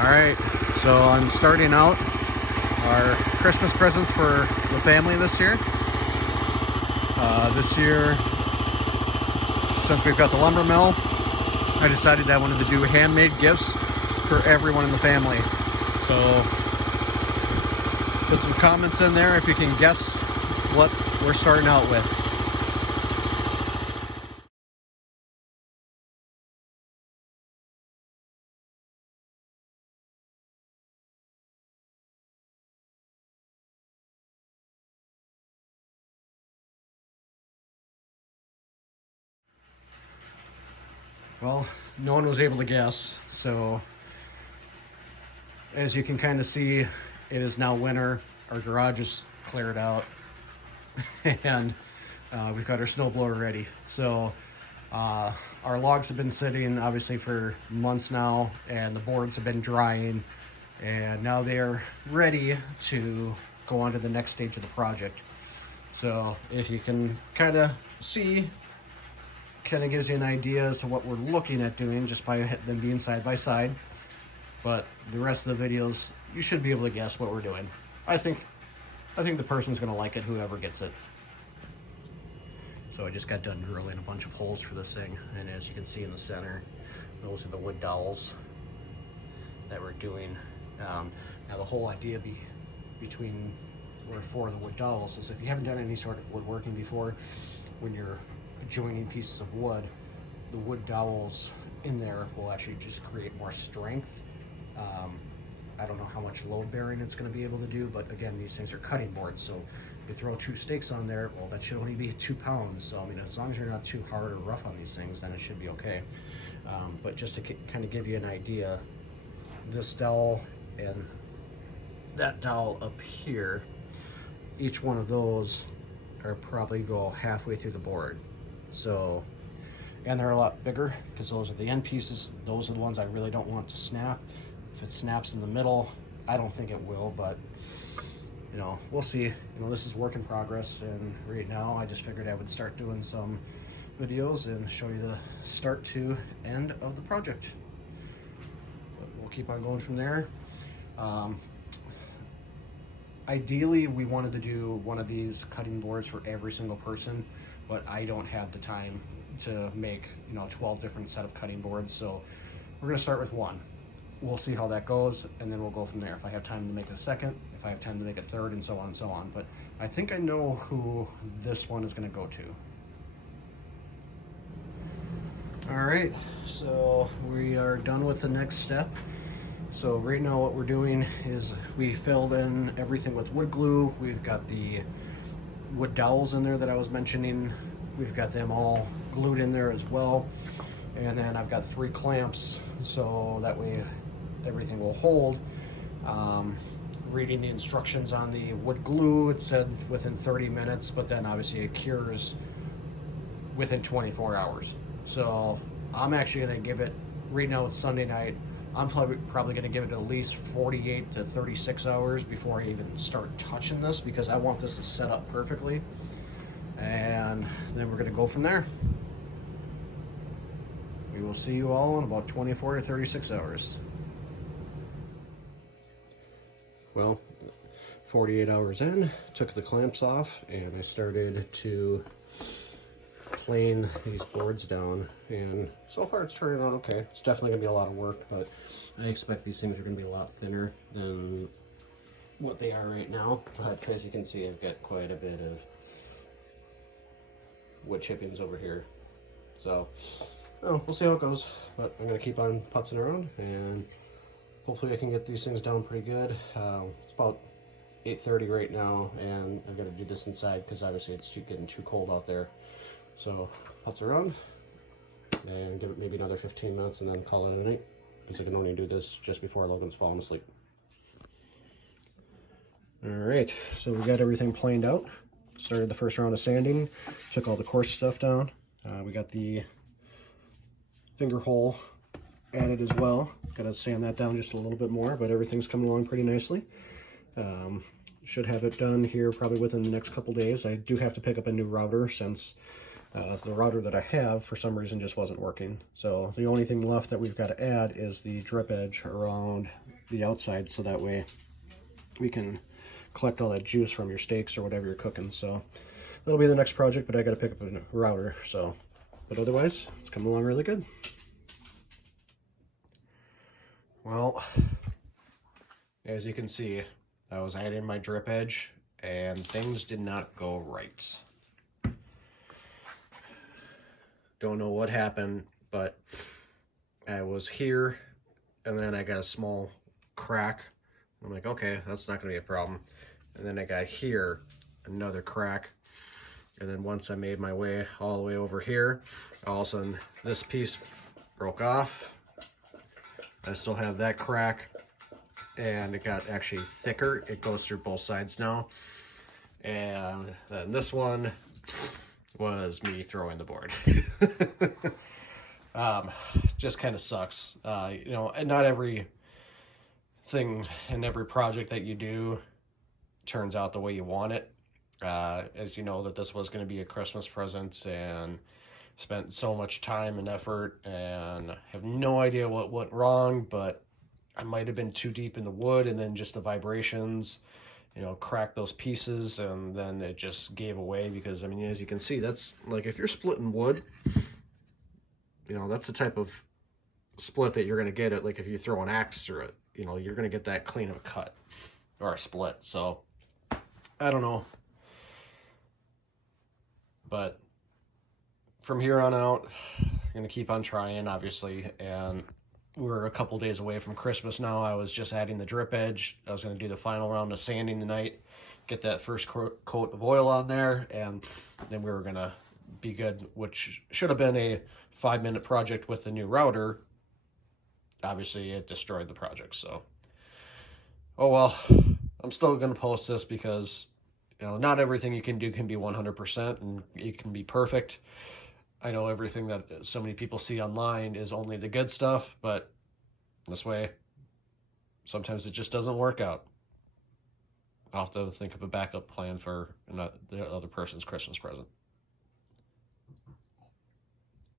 Alright, so I'm starting out our Christmas presents for the family this year. Since we've got the lumber mill, I decided that I wanted to do handmade gifts for everyone in the family. So put some comments in there if you can guess what we're starting out with. Well, no one was able to guess, so as you can kind of see, it is now winter. Our garage is cleared out, and we've got our snowblower ready. So our logs have been sitting obviously for months now, and the boards have been drying, and now they're ready to go on to the next stage of the project. So if you can kind of see, kind of gives you an idea as to what we're looking at doing just by them being side by side. But the rest of the videos, you should be able to guess what we're doing. I think the person's gonna like it, whoever gets it. So I just got done drilling a bunch of holes for this thing, and as you can see in the center, those are the wood dowels that we're doing. Now the whole idea for the wood dowels is if you haven't done any sort of woodworking before, when you're joining pieces of wood, the wood dowels in there will actually just create more strength. I don't know how much load bearing it's going to be able to do, but again, these things are cutting boards, so if you throw 2 stakes on there, well, that should only be 2 pounds. So I mean, as long as you're not too hard or rough on these things, then it should be okay. But just to kind of give you an idea, this dowel and that dowel up here, each one of those are probably go halfway through the board. So, and they're a lot bigger because those are the end pieces. Those are the ones I really don't want to snap. If it snaps in the middle, I don't think it will, but you know, we'll see. You know, this is work in progress, and right now I just figured I would start doing some videos and show you the start to end of the project. But we'll keep on going from there. Ideally, we wanted to do one of these cutting boards for every single person, but I don't have the time to make, 12 different set of cutting boards. So we're gonna start with one. We'll see how that goes, and then we'll go from there. If I have time to make a second, if I have time to make a third, and so on and so on. But I think I know who this one is gonna go to. All right, so we are done with the next step. So right now what we're doing is we filled in everything with wood glue. We've got the wood dowels in there that I was mentioning. We've got them all glued in there as well. And then I've got 3 clamps, so that way everything will hold. Reading the instructions on the wood glue, it said within 30 minutes, but then obviously it cures within 24 hours. So I'm actually gonna give it, right now it's Sunday night, I'm probably gonna give it at least 48 to 36 hours before I even start touching this, because I want this to set up perfectly. And then we're gonna go from there. We will see you all in about 24 to 36 hours. Well, 48 hours in, took the clamps off, and I started to plane these boards down, and so far it's turning out okay. It's definitely gonna be a lot of work, but I expect these things are gonna be a lot thinner than what they are right now. But as you can see, I've got quite a bit of wood chippings over here. So, we'll see how it goes, but I'm gonna keep on putzing around, and hopefully I can get these things down pretty good. It's about 8:30 right now, and I've got to do this inside because obviously it's getting too cold out there. So putz around and give it maybe another 15 minutes and then call it a night, because I can only do this just before Logan's falling asleep. All right, so we got everything planed out. Started the first round of sanding, took all the coarse stuff down. We got the finger hole added as well. Got to sand that down just a little bit more, but everything's coming along pretty nicely. Should have it done here probably within the next couple days. I do have to pick up a new router since The router that I have, for some reason, just wasn't working. So the only thing left that we've got to add is the drip edge around the outside, so that way we can collect all that juice from your steaks or whatever you're cooking. So that'll be the next project, but I got to pick up a router. So, but otherwise, it's coming along really good. Well, as you can see, I was adding my drip edge and things did not go right. Don't know what happened, but I was here and then I got a small crack. I'm like, okay, that's not gonna be a problem. And then I got here, another crack. And then once I made my way all the way over here, all of a sudden this piece broke off. I still have that crack and it got actually thicker. It goes through both sides now. And then this one was me throwing the board. Just kind of sucks. You know, and not every thing and every project that you do turns out the way you want it. As you know, that this was going to be a Christmas present and spent so much time and effort, and have no idea what went wrong, but I might have been too deep in the wood, and then just the vibrations, you know, cracked those pieces, and then it just gave away. Because I mean, as you can see, that's like, if you're splitting wood, you know, that's the type of split that you're going to get it. Like if you throw an axe through it, you know, you're going to get that clean of a cut or a split. So I don't know, but from here on out, I'm going to keep on trying, obviously. And we're a couple days away from Christmas now. I was just adding the drip edge. I was going to do the final round of sanding tonight, get that first coat of oil on there, and then we were going to be good, which should have been a 5-minute project with the new router. Obviously, it destroyed the project, so oh well. I'm still going to post this because, you know, not everything you can do can be 100% and it can be perfect. I know everything that so many people see online is only the good stuff, but this way, sometimes it just doesn't work out. I'll have to think of a backup plan for the other person's Christmas present.